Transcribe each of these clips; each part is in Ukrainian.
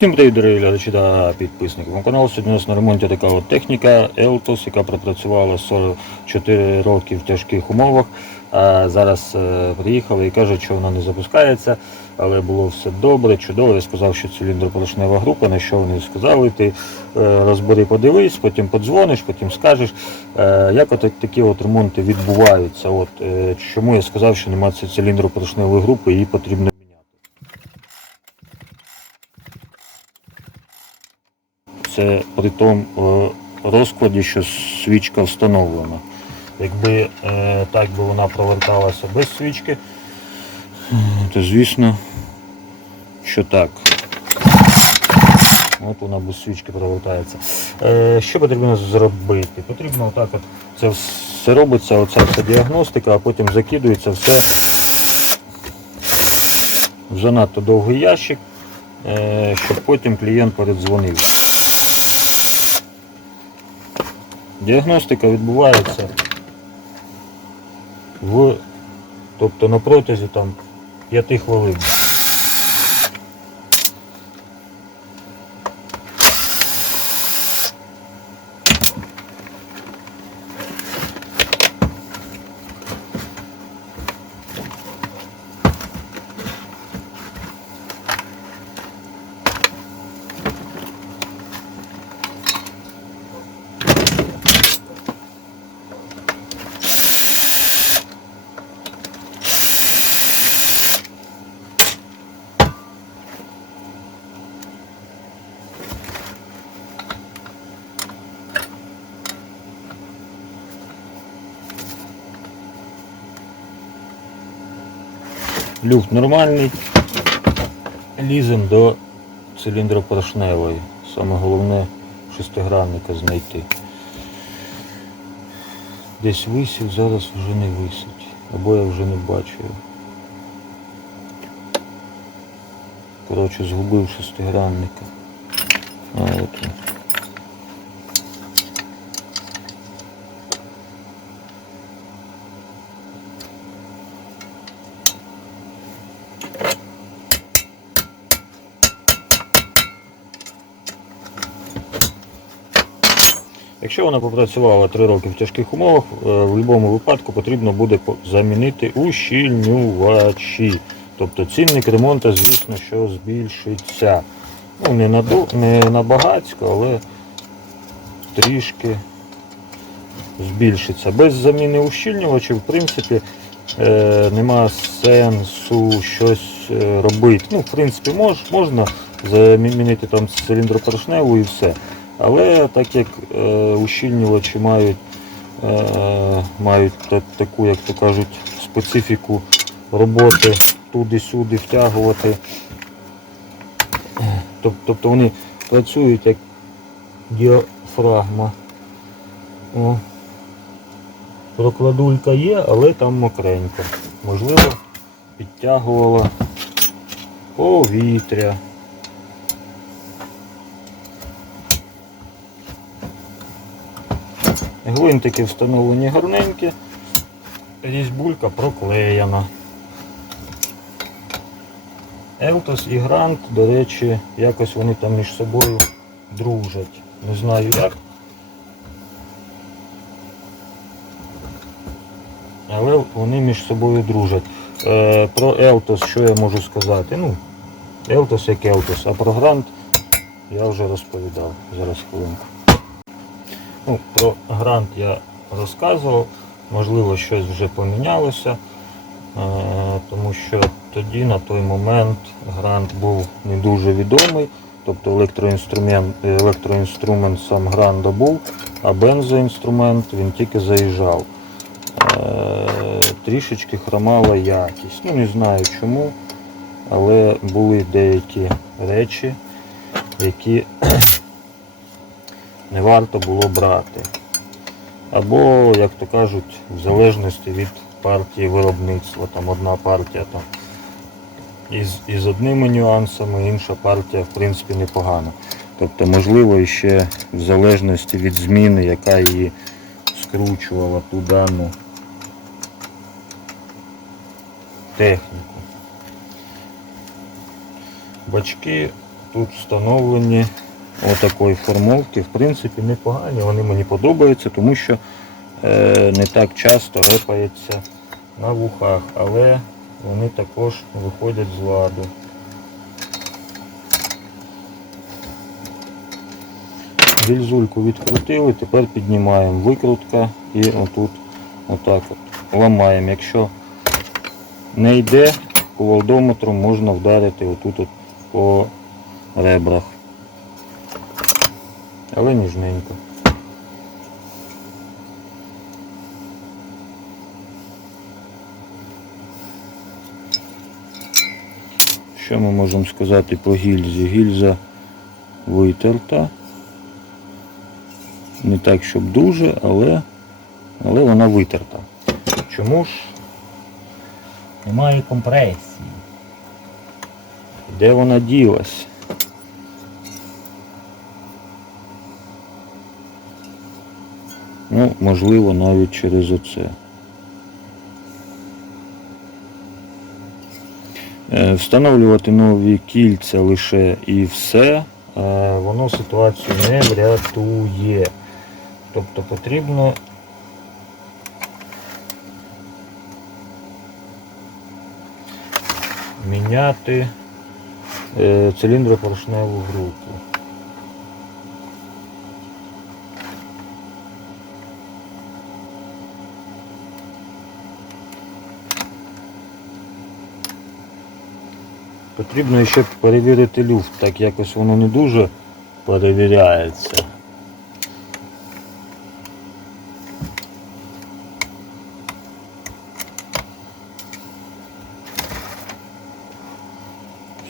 Всім привіт, дорогі глядачі та підписники. Мого каналу сьогодні у нас на ремонті така от техніка Eltos, яка пропрацювала 44 роки в тяжких умовах. А зараз е, приїхали і кажуть, що вона не запускається, але було все добре, чудово. Я сказав, що циліндропорошнева група, на що вони сказали, ти е, розбери, подивись, потім подзвониш, потім скажеш, е, як от такі от ремонти відбуваються. От, чому я сказав, що немає циліндропорошневої групи, її потрібно міняти. Це при тому е, розкладі, що свічка встановлена. Якби е, так би вона проверталася без свічки, то звісно, що так. От вона без свічки провертається. Е, що потрібно зробити? Потрібно отак от це все робиться, оця вся діагностика, а потім закидується все в занадто довгий ящик, щоб потім клієнт передзвонив. Діагностика відбувається в, тобто на протязі там 5 хвилин. Люфт нормальний. Лізем до циліндропоршневої. Саме головне шестигранника знайти. Десь висів, зараз вже не висить. Або я вже не бачу. Коротше, згубив шестигранника. А от він. Якщо вона попрацювала 3 роки в тяжких умовах, е, в будь-якому випадку потрібно буде замінити ущільнювачі. Тобто цінник ремонту, звісно, що збільшиться. Ну, не на, не на багацько, але трішки збільшиться. Без заміни ущільнювачів, в принципі, е, нема сенсу щось е, робити. Ну, в принципі, мож, можна замінити там циліндропоршневу і все. Але так як е, ущільнювачі мають, е, мають та- таку, як то кажуть, специфіку роботи туди-сюди втягувати. Тобто вони працюють як діафрагма. О. Прокладулька є, але там мокренько. Можливо, підтягувала повітря. Гвинтики встановлені гарненькі, різьбулька проклеєна. Елтос і Грант, до речі, якось вони там між собою дружать. Не знаю як. Але вони між собою дружать. Е, про Елтос що я можу сказати? Ну, Елтос як Елтос, а про Грант я вже розповідав. Зараз хвилинку. Ну, про грант я розказував, можливо, щось вже помінялося, е, тому що тоді на той момент грант був не дуже відомий, тобто електроінструмент, електроінструмент сам гранда був, а бензоінструмент він тільки заїжджав. Е, Трішечки хромала якість. Ну не знаю чому, але були деякі речі, які не варто було брати. Або, як то кажуть, в залежності від партії виробництва. Там одна партія там із, із одними нюансами, інша партія в принципі непогана. Тобто, можливо, ще в залежності від зміни, яка її скручувала ту дану техніку. Бачки тут встановлені отакої формовки. В принципі, непогані, вони мені подобаються, тому що е, не так часто репається на вухах, але вони також виходять з ладу. Гільзульку відкрутили, тепер піднімаємо викрутка і отут отак от ламаємо. Якщо не йде, кувалдометром можна вдарити отут от по ребрах. Але ніжненько. Що ми можемо сказати по гільзі? Гільза витерта. Не так, щоб дуже, але, але вона витерта. Чому ж немає компресії? Де вона ділась? Ну, можливо, навіть через оце. Е, Встановлювати нові кільця лише і все, е, воно ситуацію не врятує. Тобто потрібно міняти е, циліндропоршневу групу. Потрібно ще перевірити люфт, так якось воно не дуже перевіряється.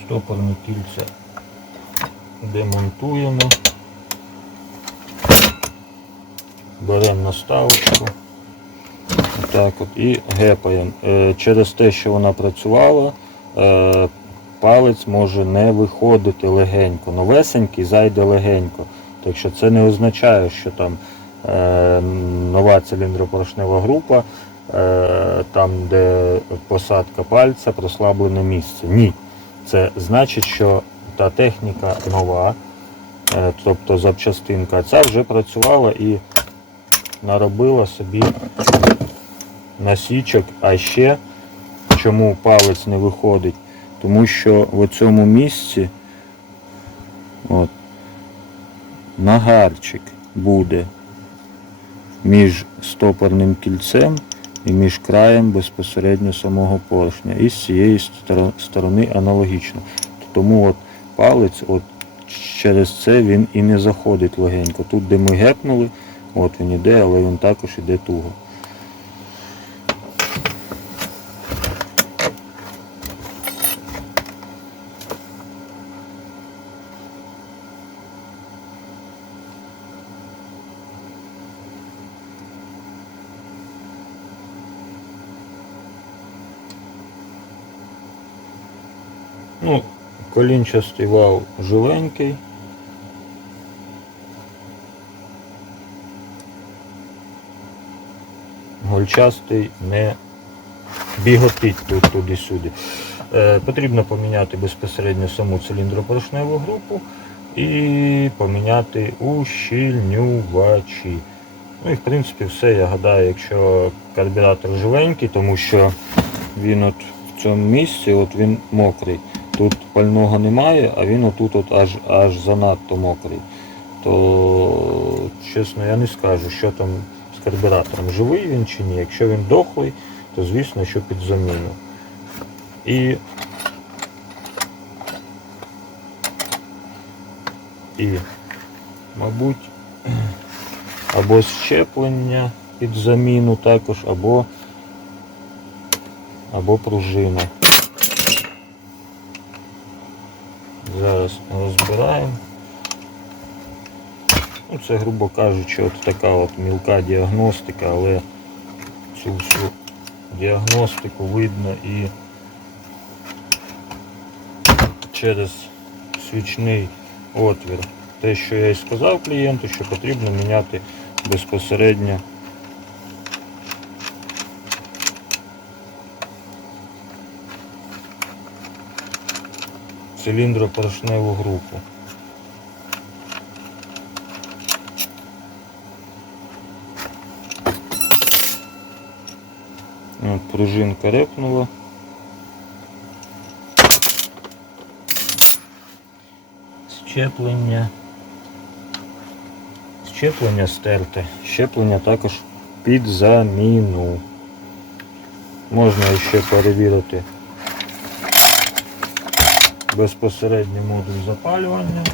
Стопорне кільце демонтуємо. Беремо наставочку. Так от і гепаємо. Е, Через те, що вона працювала, е, палець може не виходити легенько. Новесенький зайде легенько. Так що це не означає, що там е, нова циліндропоршнева група, е, там, де посадка пальця, прослаблене місце. Ні. Це значить, що та техніка нова, е, тобто запчастинка, ця вже працювала і наробила собі насічок, а ще чому палець не виходить? Тому що в цьому місці от, нагарчик буде між стопорним кільцем і між краєм безпосередньо самого поршня. І з цієї сторони аналогічно. Тому от палець от через це він і не заходить легенько. Тут, де ми гепнули, от він іде, але він також іде туго. Ну, колінчастий вал живенький. Гольчастий не біготить тут туди-сюди. Е, потрібно поміняти безпосередньо саму циліндропоршневу групу і поміняти ущільнювачі. Ну і в принципі все, я гадаю, якщо карбюратор живенький, тому що він от в цьому місці от він мокрий. Тут пального немає, а він отут от аж, аж занадто мокрий. То чесно я не скажу, що там з карбюратором, живий він чи ні. Якщо він дохлий, то звісно, що під заміну. І, і мабуть, або щеплення під заміну також, або, або пружина. Зараз розбираємо. Ну, це, грубо кажучи, от така от мілка діагностика, але цю всю діагностику видно і через свічний отвір. Те, що я і сказав клієнту, що потрібно міняти безпосередньо циліндропоршневу групу. От, пружинка репнула. Щеплення. Щеплення стерте. Щеплення також під заміну. Можна ще перевірити безпосередній модуль запалювання.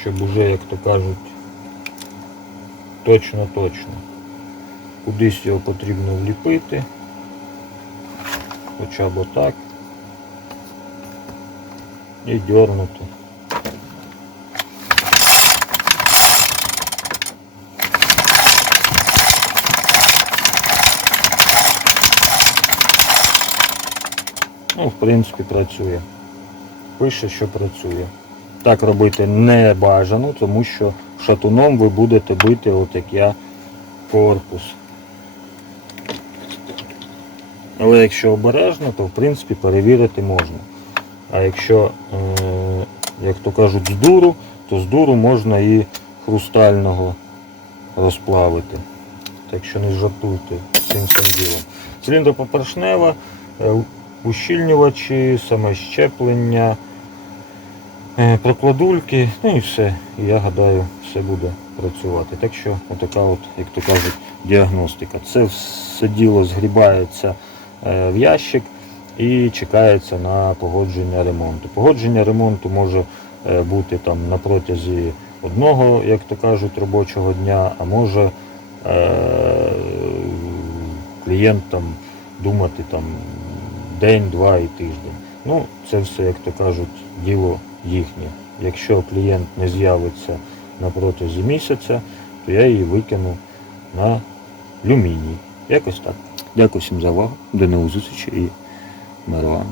Щоб уже, як то кажуть, точно-точно. Кудись його потрібно вліпити. Хоча б отак. І дьорнути. Ну, в принципі, працює. Пише, що працює. Так робити не бажано, тому що шатуном ви будете бити, от як я, корпус. Але якщо обережно, то в принципі перевірити можна. А якщо, е, як то кажуть, з дуру, то з дуру можна і хрустального розплавити. Так що не жартуйте цим цим ділом. Циліндропопоршнева, е, ущільнювачі, саме щеплення, е, прокладульки, ну і все. Я гадаю, все буде працювати. Так що отака от, як то кажуть, діагностика. Це все діло згрібається е, в ящик і чекається на погодження ремонту. Погодження ремонту може е, бути там на протязі одного, як то кажуть, робочого дня, а може клієнт там думати там день, два і тиждень. Ну, це все, як то кажуть, діло їхнє. Якщо клієнт не з'явиться на протязі місяця, то я її викину на люміній. Якось так. Дякую всім за увагу. До нових зустрічей і миру.